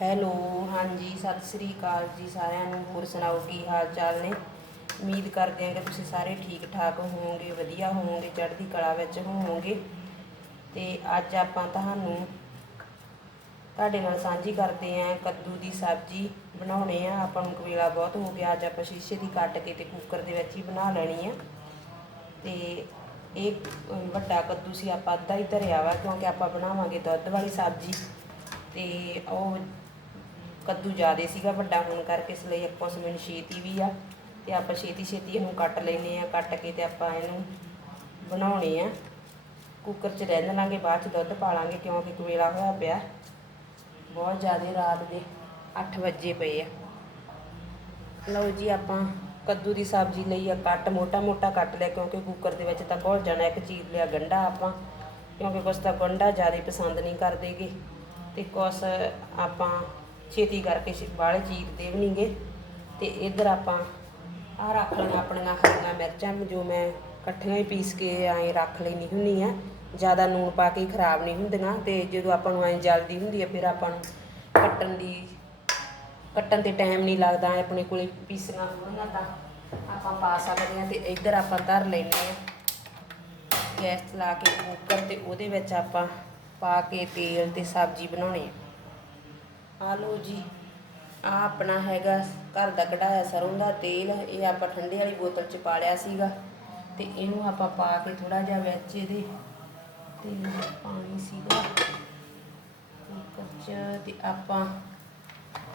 Hello, ਹਾਂਜੀ, ਸਤਿ ਸ੍ਰੀ ਅਕਾਲ ਜੀ ਸਾਰਿਆਂ ਨੂੰ। ਹੋਰ ਸੁਣਾਓ, ਕੀ ਹਾਲ ਚਾਲ ਨੇ? ਉਮੀਦ ਕਰਦੇ ਹਾਂ ਕਿ ਤੁਸੀਂ ਸਾਰੇ ਠੀਕ ਠਾਕ ਹੋਵੋਗੇ, ਵਧੀਆ ਹੋਵੋਗੇ, ਚੜ੍ਹਦੀ ਕਲਾ ਵਿੱਚ ਹੋਵੋਗੇ। ਤੇ ਅੱਜ ਆਪਾਂ ਤੁਹਾਨੂੰ, ਤੁਹਾਡੇ ਨਾਲ ਸਾਂਝੀ ਕਰਦੇ ਹਾਂ ਕੱਦੂ ਦੀ ਸਬਜ਼ੀ ਬਣਾਉਣੇ ਆ। ਆਪਾਂ ਨੂੰ ਕਵੇਲਾ ਬਹੁਤ ਹੋ ਗਿਆ, ਅੱਜ ਆਪਾਂ ਸ਼ੀਸ਼ੇ ਦੀ ਕੱਟ ਕੇ ਤੇ ਕੁੱਕਰ ਦੇ ਵਿੱਚ ਹੀ ਬਣਾ ਲੈਣੀ ਆ। ਤੇ ਇਹ ਵੱਡਾ ਕੱਦੂ ਸੀ, ਆਪਾਂ ਅੱਧਾ ਹੀ ਧਰਿਆ ਵਾ, ਕਿਉਂਕਿ ਆਪਾਂ ਬਣਾਵਾਂਗੇ ਦੁੱਧ ਵਾਲੀ ਸਬਜ਼ੀ। ਤੇ ਉਹ ਕੱਦੂ ਜ਼ਿਆਦੇ ਸੀਗਾ, ਵੱਡਾ ਹੋਣ ਕਰਕੇ ਇਸ ਲਈ ਆਪਾਂ ਉਸ ਮੈਨੂੰ ਛੇਤੀ ਵੀ ਆ ਤੇ ਆਪਾਂ ਛੇਤੀ ਛੇਤੀ ਇਹਨੂੰ ਕੱਟ ਲੈਨੇ ਆ ਕੱਟ ਕੇ ਤੇ ਆਪਾਂ ਇਹਨੂੰ ਬਣਾਉਣੇ ਆ। ਕੁੱਕਰ 'ਚ ਰਹਿ ਲਾਂਗੇ ਬਾਅਦ 'ਚ ਦੁੱਧ ਪਾ ਲਾਂਗੇ ਕਿਉਂਕਿ ਕਵੇਲਾ ਹੋਇਆ ਪਿਆ। ਬਹੁਤ ਜ਼ਿਆਦਾ ਰਾਤ ਦੇ 8 ਵਜੇ ਪਏ ਆ। ਲਓ ਜੀ, ਆਪਾਂ ਕੱਦੂ ਦੀ ਸਬਜ਼ੀ ਲਈ ਆ ਕੱਟ ਮੋਟਾ ਮੋਟਾ ਕੱਟ ਲਿਆ ਕਿਉਂਕਿ ਕੁੱਕਰ ਦੇ ਵਿੱਚ ਤਾਂ ਘੁਲ ਜਾਣਾ, ਇੱਕ ਚੀਰ ਲਿਆ ਗੰਢਾ ਆਪਾਂ, ਕਿਉਂਕਿ ਕੁਛ ਤਾਂ ਗੰਢਾ ਜ਼ਿਆਦਾ ਪਸੰਦ ਨਹੀਂ ਕਰਦੇਗੇ ਤੇ ਕੁਛ ਆਪਾਂ ਛੇਤੀ ਕਰਕੇ ਬਾਹਲੇ ਚੀਰਦੇ ਵੀ ਨਹੀਂਗੇ ਤੇ ਇੱਧਰ ਆਪਾਂ ਆਹ ਰੱਖ ਲਈਆਂ ਆਪਣੀਆਂ ਹਰੀਆਂ ਮਿਰਚਾਂ, ਜੋ ਮੈਂ ਇਕੱਠੀਆਂ ਹੀ ਪੀਸ ਕੇ ਐਂ ਰੱਖ ਲੈਣੀ ਹੁੰਦੀ ਆ ਜ਼ਿਆਦਾ ਨੂਣ ਪਾ ਕੇ ਖਰਾਬ ਨਹੀਂ ਹੁੰਦੀਆਂ ਤੇ ਜਦੋਂ ਆਪਾਂ ਨੂੰ ਐਂ ਜਲਦੀ ਹੁੰਦੀ ਆ, ਫਿਰ ਆਪਾਂ ਨੂੰ ਕੱਟਣ ਦੀ, ਕੱਟਣ ਤੇ ਟਾਈਮ ਨਹੀਂ ਲੱਗਦਾ ਆਪਣੇ ਕੋਲੇ ਪੀਸੀਆਂ ਹੋਣਗੀਆਂ ਤਾਂ ਆਪਾਂ ਪਾ ਸਕਦੇ ਹਾਂ। ਤੇ ਇੱਧਰ ਆਪਾਂ ਧਰ ਲੈਣੇ ਆ ਗੈਸ ਲਾ ਕੇ ਕੁੱਕਰ ਤੇ ਉਹਦੇ ਵਿੱਚ ਆਪਾਂ ਪਾ ਕੇ ਤੇਲ ਤੇ ਸਬਜ਼ੀ ਬਣਾਉਣੀ ਆ। ਆ ਲਓ ਜੀ। ਆ ਆਪਣਾ ਹੈਗਾ ਘਰ ਦਾ ਕਢਾਇਆ ਸਰੋਂ ਦਾ ਤੇਲ, ਇਹ ਆਪਾਂ ਠੰਡੇ ਵਾਲੀ ਬੋਤਲ ਚ ਪਾ ਲਿਆ ਸੀਗਾ। ਤੇ ਇਹਨੂੰ ਆਪਾਂ ਪਾ ਕੇ ਥੋੜਾ ਜਿਹਾ ਵਿੱਚ ਇਹਦੇ ਤੇ ਪਾਣੀ ਸੀਗਾ। ਕੁੱਕਰ ਤੇ ਆਪਾਂ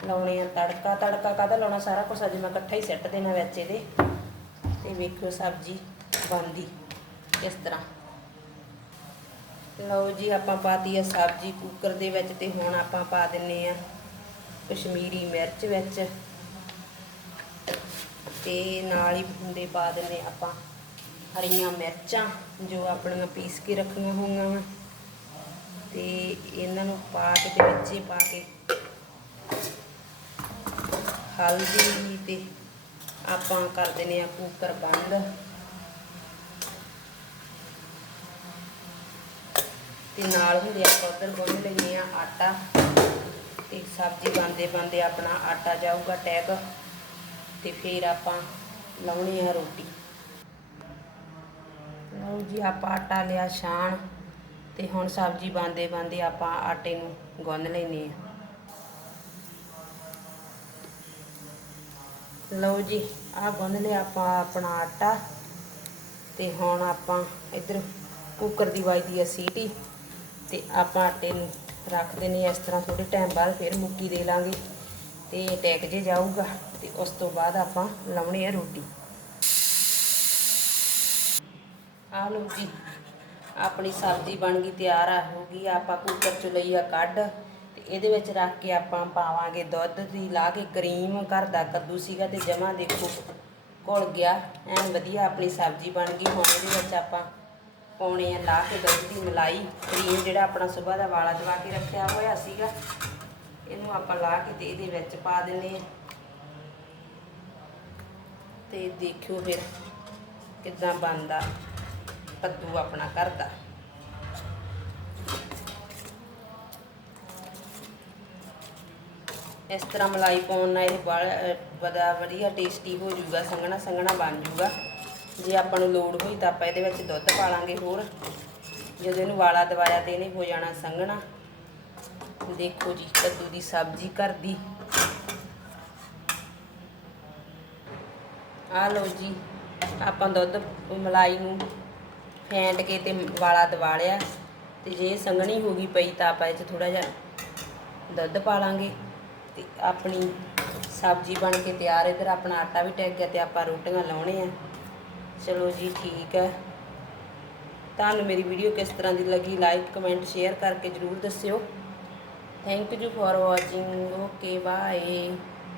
ਲਾਉਣੇ ਆ ਤੜਕਾ। ਤੜਕਾ ਕਾਹਦਾ ਲਾਉਣਾ? ਸਾਰਾ ਕੁਝ ਅੱਜ ਮੈਂ ਇਕੱਠਾ ਹੀ ਸੈੱਟ ਦੇਣਾ ਵਿੱਚ ਇਹਦੇ। ਤੇ ਵੇਖਿਓ ਸਬਜ਼ੀ ਬਣਦੀ ਇਸ ਤਰ੍ਹਾਂ। ਲਓ ਜੀ, ਆਪਾਂ ਪਾਤੀ ਆ ਸਬਜ਼ੀ ਕੁੱਕਰ ਦੇ ਵਿੱਚ ਤੇ ਹੁਣ ਆਪਾਂ ਪਾ ਦਿੰਨੇ ਆ ਕਸ਼ਮੀਰੀ ਮਿਰਚ ਵਿੱਚ ਤੇ ਨਾਲ ਹੀ ਹੁੰਦੇ ਪਾ ਦਿੰਨੇ ਆਪਾਂ ਹਰੀਆਂ ਮਿਰਚਾਂ, ਜੋ ਆਪਣੀਆਂ ਪੀਸ ਕੇ ਰੱਖੀਆਂ ਹੋਈਆਂ ਵਾ। ਤੇ ਇਹਨਾਂ ਨੂੰ ਪਾ ਕੇ ਤੇ ਵਿੱਚ ਹੀ ਪਾ ਕੇ ਹਲਦੀ ਤੇ ਆਪਾਂ ਕਰ ਦਿੰਨੇ ਆ ਕੁੱਕਰ ਬੰਦ। ਤੇ ਨਾਲ ਹੁੰਦੇ ਆਪਾਂ ਉਧਰ ਗੁੰਨ ਲੈਂਦੇ ਆ ਆਟਾ। ਤੇ ਸਬਜ਼ੀ ਬਣਦੇ ਬਣਦੇ ਆਪਣਾ ਆਟਾ ਜਾਊਗਾ ਟੈਗ ਤੇ ਫਿਰ ਆਪਾਂ ਲਾਉਣੀ ਆ ਰੋਟੀ। ਲਓ ਜੀ, ਆਪਾਂ ਆਟਾ ਲਿਆ ਛਾਣ ਤੇ ਹੁਣ ਸਬਜ਼ੀ ਬਣਦੇ ਬਣਦੇ ਆਪਾਂ ਆਟੇ ਨੂੰ ਗੁੰਨ ਲੈਨੇ ਆ। ਲਓ ਜੀ ਆ ਗੁੰਨ ਲਿਆ ਆਪਾਂ ਆਪਣਾ ਆਟਾ ਤੇ ਹੁਣ ਆਪਾਂ ਇੱਧਰ ਕੁੱਕਰ ਦੀ ਵਾਜਦੀ ਆ ਸੀਟੀ ਤੇ ਆਪਾਂ ਆਟੇ ਨੂੰ ਰੱਖ ਦਿੰਨੇ ਇਸ ਤਰ੍ਹਾਂ ਥੋੜੇ ਟਾਈਮ ਬਾਅਦ ਫਿਰ ਮੁੱਕੀ ਦੇ ਲਾਂਗੇ। ਤੇ ਟੈਕ ਜੇ ਜਾਊਗਾ, ਤੇ ਉਸ ਤੋਂ ਬਾਅਦ ਆਪਾਂ ਲਾਉਣੀ ਆ ਰੋਟੀ। ਆ ਲਓ ਜੀ, ਆਪਣੀ ਸਬਜ਼ੀ ਬਣ ਗਈ, ਤਿਆਰ ਆ, ਹੋ ਗਈ। ਆਪਾਂ ਕੁੱਕਰ ਚ ਲਈ ਆ ਕੱਢ, ਤੇ ਇਹਦੇ ਵਿੱਚ ਰੱਖ ਕੇ ਆਪਾਂ ਪਾਵਾਂਗੇ ਦੁੱਧ ਦੀ, ਲਾ ਕੇ ਕਰੀਮ, ਘਰ ਦਾ ਕੱਦੂ ਸੀਗਾ ਤੇ ਜਮਾ ਦੇਖੋ, ਘੁਲ ਗਿਆ। ਐਨ ਵਧੀਆ ਆਪਣੀ ਸਬਜ਼ੀ ਬਣ ਗਈ। ਹੁਣ ਇਹਦੇ ਵਿੱਚ ਆਪਾਂ ਪਾਉਣੇ ਆ ਲਾ ਕੇ ਦੁੱਧ ਦੀ ਮਲਾਈ ਕਰੀਮ ਜਿਹੜਾ ਆਪਣਾ ਸਵੇਰ ਦਾ ਵਾਲਾ ਦਵਾ ਕੇ ਰੱਖਿਆ ਹੋਇਆ ਸੀਗਾ। ਇਹਨੂੰ ਆਪਾਂ ਲਾ ਕੇ ਤੇ ਇਹਦੇ ਵਿੱਚ ਪਾ ਦਿੰਨੇ ਆ ਤੇ ਦੇਖਿਓ ਫਿਰ ਕਿੱਦਾਂ ਬਣਦਾ ਕੱਦੂ ਆਪਣਾ ਘਰ ਦਾ ਇਸ ਤਰ੍ਹਾਂ ਮਲਾਈ ਪਾਉਣ ਨਾਲ ਇਹ ਬੜਾ ਬੜਾ ਵਧੀਆ ਟੇਸਟੀ ਹੋ ਜਾਊਗਾ ਸੰਘਣਾ ਸੰਘਣਾ ਬਣ ਜਾਊਗਾ। ਜੇ ਆਪਾਂ ਨੂੰ ਲੋੜ ਹੋਈ ਤਾਂ ਆਪਾਂ ਇਹਦੇ ਵਿੱਚ ਦੁੱਧ ਪਾ ਲਾਂਗੇ ਹੋਰ। ਜਦੋਂ ਇਹਨੂੰ ਵਾਲਾ ਦਵਾਇਆ ਤੇ ਇਹਨੇ ਹੋ ਜਾਣਾ ਸੰਘਣਾ। ਦੇਖੋ ਜੀ, ਕੱਦੂ ਦੀ ਸਬਜ਼ੀ ਘਰ ਦੀ ਆ ਲਓ ਜੀ, ਆਪਾਂ ਦੁੱਧ ਮਲਾਈ ਨੂੰ ਫੈਂਟ ਕੇ ਤੇ ਵਾਲਾ ਦਵਾ ਲਿਆ। ਤੇ ਜੇ ਸੰਘਣੀ ਹੋ ਗਈ ਪਈ ਤਾਂ ਆਪਾਂ ਇਹ 'ਚ ਥੋੜਾ ਜਿਹਾ ਦੁੱਧ ਪਾ ਲਾਂਗੇ। ਤੇ ਆਪਣੀ ਸਬਜ਼ੀ ਬਣ ਕੇ ਤਿਆਰ ਇਧਰ ਆਪਣਾ ਆਟਾ ਵੀ ਟੈਗ ਗਿਆ ਤੇ ਆਪਾਂ ਰੋਟੀਆਂ ਲਾਉਣੇ ਆ ਚਲੋ ਜੀ ਠੀਕ ਹੈ। ਤੁਹਾਨੂੰ ਮੇਰੀ ਵੀਡੀਓ ਕਿਸ ਤਰ੍ਹਾਂ ਦੀ ਲੱਗੀ ਲਾਈਕ ਕਮੈਂਟ ਸ਼ੇਅਰ ਕਰਕੇ ਜਰੂਰ ਦੱਸਿਓ। Thank you for watching okay bye